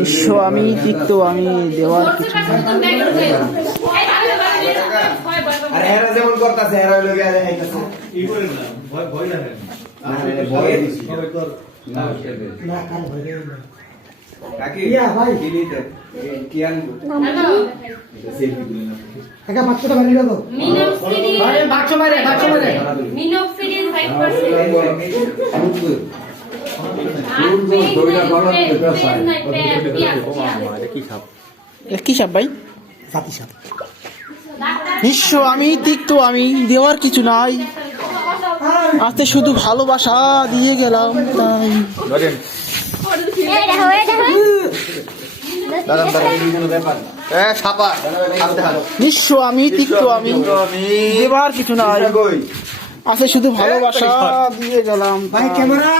নিশ্চয় আমি তিক্ত আমি দেওয়ার কিছু আর এরা যেমন করতেছে এরা লগে আরে আইতাছে ই করে না ভয় ভয় লাগে ভয় দিছি সবাই কর না কাল ভয় দেই না কাকি ইয়া ভাই দিলিতে কি আনবো হ্যালো সেলফি তুলে না কাকা 500 টাকা নিলো তো মিনোক্সিডিল আরে বাক্স মারে মিনোক্সিডিল 5% কি সাপ ভাই সাথী সাথে নিশ্চয় আমি তিক্ত আমি দেওয়ার কিছু নাই আজকে শুধু ভালোবাসা দিয়ে গেলাম তাই নিশ্চয় আমি তিক্ত আমি দেওয়ার কিছু নাই আজকে শুধু ভালোবাসা দিয়ে গেলাম ভাই ক্যামেরা